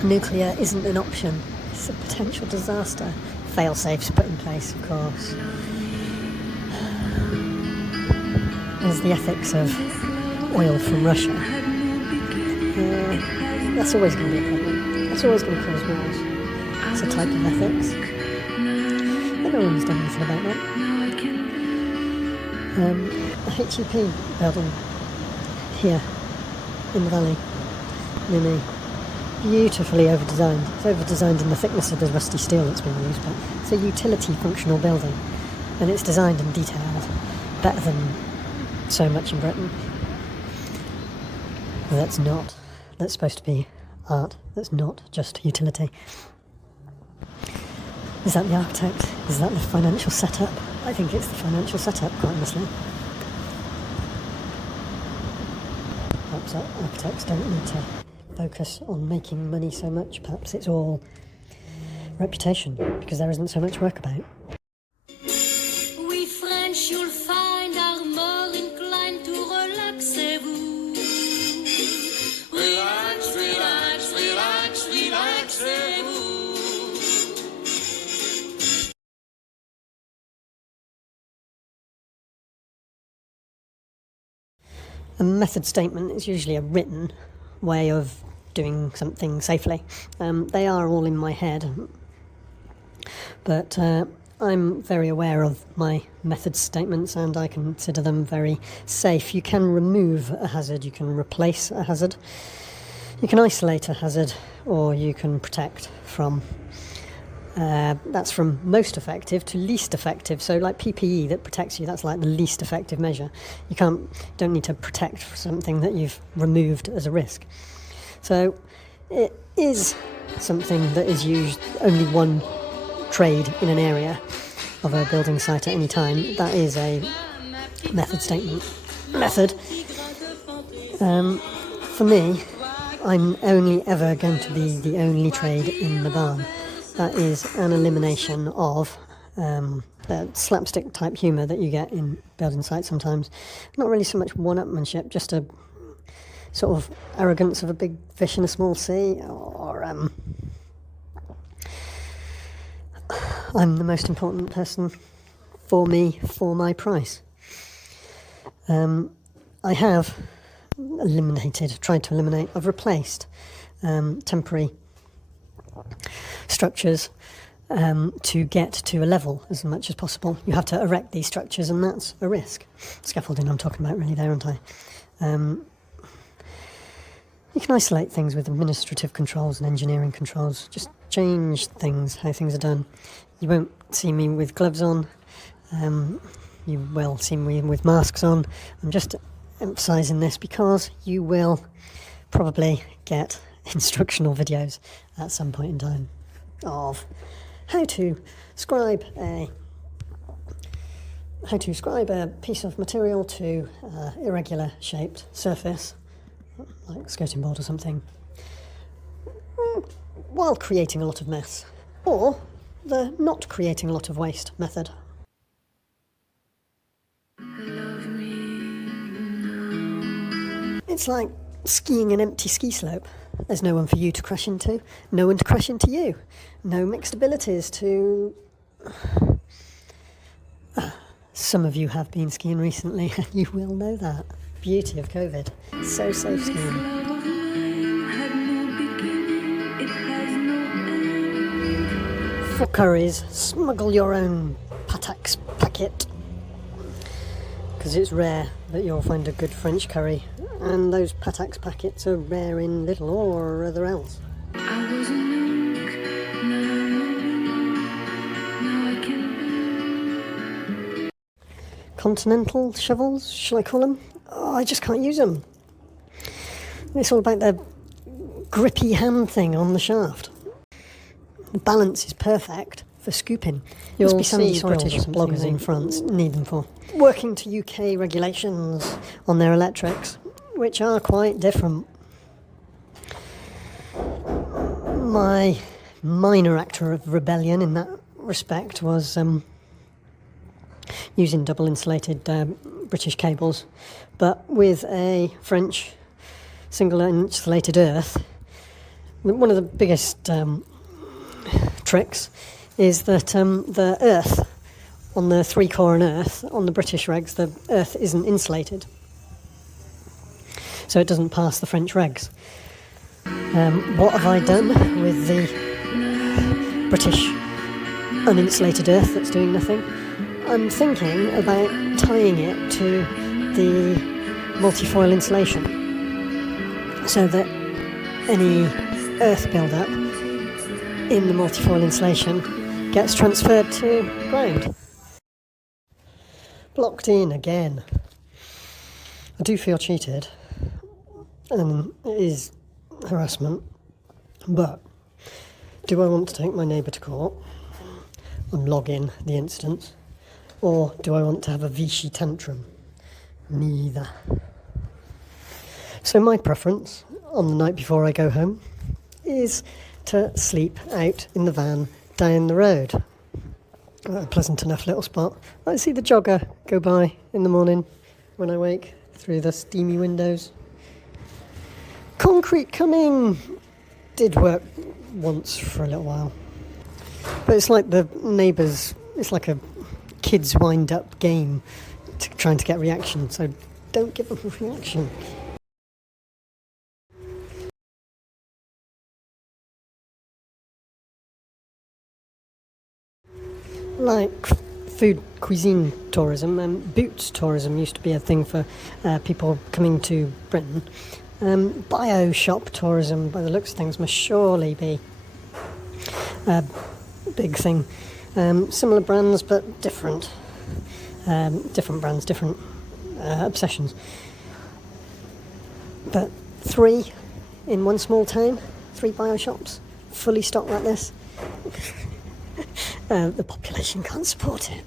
Nuclear isn't an option, it's a potential disaster. Fail-safes put in place, of course. There's the ethics of oil from Russia. That's always going to be a problem. That's always going to cause wars. It's a type of ethics. No one's done anything about that. The HEP building here in the valley near me, beautifully over-designed. It's over-designed in the thickness of the rusty steel that's been used, but it's a utility functional building, and it's designed and detailed better than so much in Britain. That's supposed to be art. That's not just utility. Is that the architect? Is that the financial setup? I think it's the financial setup, quite honestly. Perhaps architects don't need to focus on making money so much. Perhaps it's all reputation, because there isn't so much work about. We French, you'll find, are more inclined to relaxez-vous. Relax, relax, relax, relaxez-vous. A method statement is usually a written way of doing something safely. They are all in my head, but I'm very aware of my method statements and I consider them very safe. You can remove a hazard, you can replace a hazard, you can isolate a hazard, or you can protect from. That's from most effective to least effective. So like PPE that protects you, that's like the least effective measure. You don't need to protect for something that you've removed as a risk. So it is something that is used only one trade in an area of a building site at any time. That is a method statement. Method. For me, I'm only ever going to be the only trade in the barn. That is an elimination of the slapstick type humour that you get in building sites sometimes. Not really so much one-upmanship, just a sort of arrogance of a big fish in a small sea, or I'm the most important person for me, for my price. I have tried to eliminate, I've replaced temporary structures to get to a level as much as possible. You have to erect these structures, and that's a risk. Scaffolding I'm talking about really there, aren't I? You can isolate things with administrative controls and engineering controls. Just change things, how things are done. You won't see me with gloves on. You will see me with masks on. I'm just emphasising this because you will probably get instructional videos at some point in time of how to scribe a piece of material to irregular shaped surface, like a skating board or something, while creating a lot of mess, or the not creating a lot of waste method. It's like skiing an empty ski slope. There's no one for you to crash into, no one to crash into you, no mixed abilities to... Some of you have been skiing recently and you will know that. Beauty of COVID. So safe skiing. For curries, smuggle your own Patak's packet, because it's rare that you'll find a good French curry, and those Patak's packets are rare in Lidl or other else. I was a monk, now I can. Continental shovels, shall I call them? Oh, I just can't use them. It's all about the grippy hand thing on the shaft. The balance is perfect for scooping. Must be some Scottish bloggers in France need them for. Working to UK regulations on their electrics, which are quite different. My minor act of rebellion in that respect was using double insulated British cables, but with a French single insulated earth. One of the biggest tricks is that the earth on the 3-core and earth on the British regs, the earth isn't insulated, so it doesn't pass the French regs. What have I done with the British uninsulated earth that's doing nothing? I'm thinking about tying it to the multifoil insulation so that any earth build-up in the multifoil insulation gets transferred to ground. Blocked in again. I do feel cheated, and it is harassment, but do I want to take my neighbour to court and log in the incidents, or do I want to have a Vichy tantrum? Neither. So my preference on the night before I go home is to sleep out in the van down the road. A pleasant enough little spot. I see the jogger go by in the morning when I wake through the steamy windows. Concrete coming did work once for a little while, but it's like the neighbours, it's like a kids wind up game trying to get reaction, so don't give them a reaction. Like food cuisine tourism and boots tourism used to be a thing for people coming to Britain. Bio shop tourism, by the looks of things, must surely be a big thing. Similar brands but different. Different brands, different obsessions. But 3 in one small town, 3 bio shops, fully stocked like this. The population can't support it.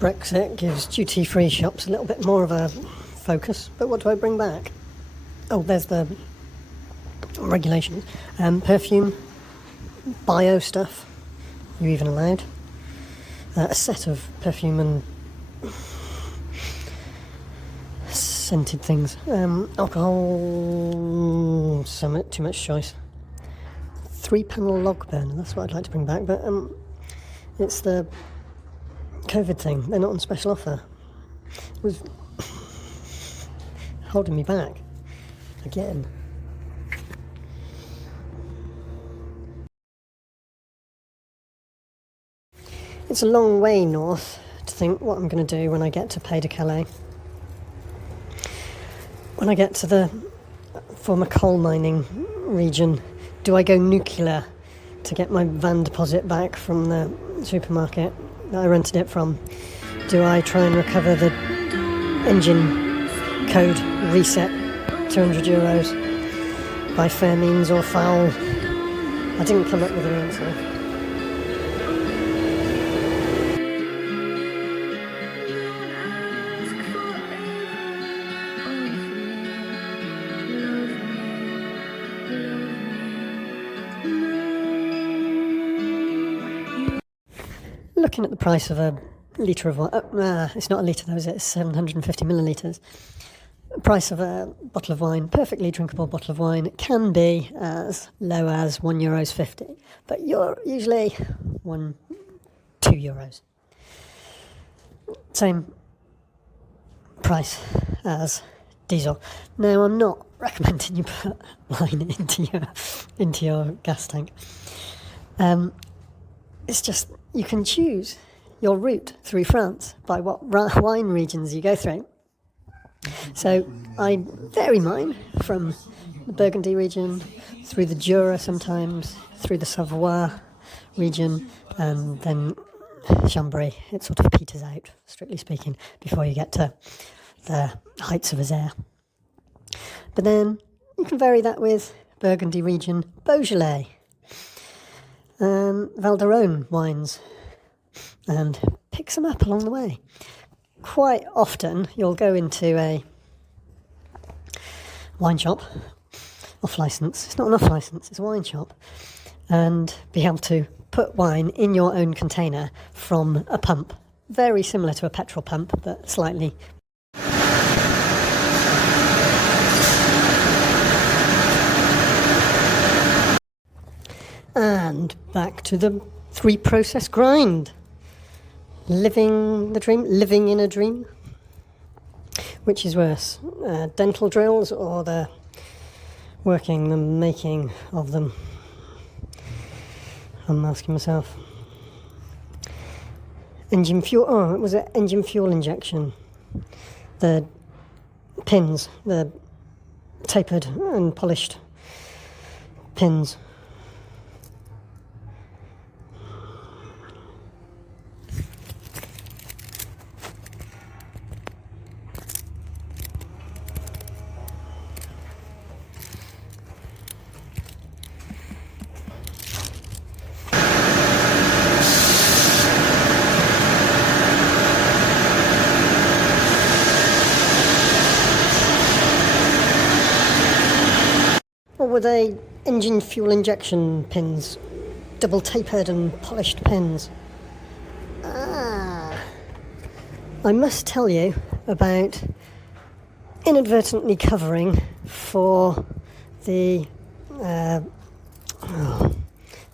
Brexit gives duty-free shops a little bit more of a focus, but what do I bring back? Oh, there's the regulations. Perfume, bio stuff, you even allowed. A set of perfume and scented things. Alcohol, too much choice. 3-panel log burner, that's what I'd like to bring back, but it's the COVID thing, they're not on special offer. It was holding me back again. It's a long way north to think what I'm going to do when I get to Pays de Calais. When I get to the former coal mining region, do I go nuclear to get my van deposit back from the supermarket that I rented it from? Do I try and recover the engine code reset, €200, by fair means or foul? I didn't come up with an answer. Looking at the price of a litre of wine, it's not a litre though, is it? It's 750 millilitres. The price of a bottle of wine, perfectly drinkable bottle of wine, it can be as low as €1.50, but you're usually €2. Same price as diesel. Now, I'm not recommending you put wine into your gas tank. It's just, you can choose your route through France by what wine regions you go through. So I vary mine from the Burgundy region, through the Jura sometimes, through the Savoie region, and then Chambéry. It sort of peters out, strictly speaking, before you get to the heights of Isère. But then you can vary that with Burgundy region, Beaujolais, Val d'Aron wines, and pick some up along the way. Quite often you'll go into a wine shop, off licence, it's not an off licence, it's a wine shop, and be able to put wine in your own container from a pump, very similar to a petrol pump, but slightly. And back to the 3-process grind. Living the dream, living in a dream. Which is worse, dental drills or the making of them? I'm asking myself. Engine fuel, it was an engine fuel injection. The pins, the tapered and polished pins. Or were they engine fuel injection pins? Double tapered and polished pins? I must tell you about inadvertently covering for the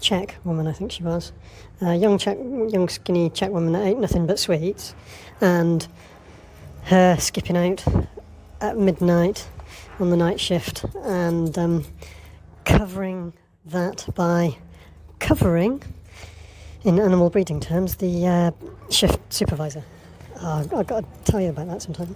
Czech woman, I think she was. Young skinny Czech woman that ate nothing but sweets, and her skipping out at midnight on the night shift, and covering that by covering, in animal breeding terms, the shift supervisor. I've got to tell you about that sometime.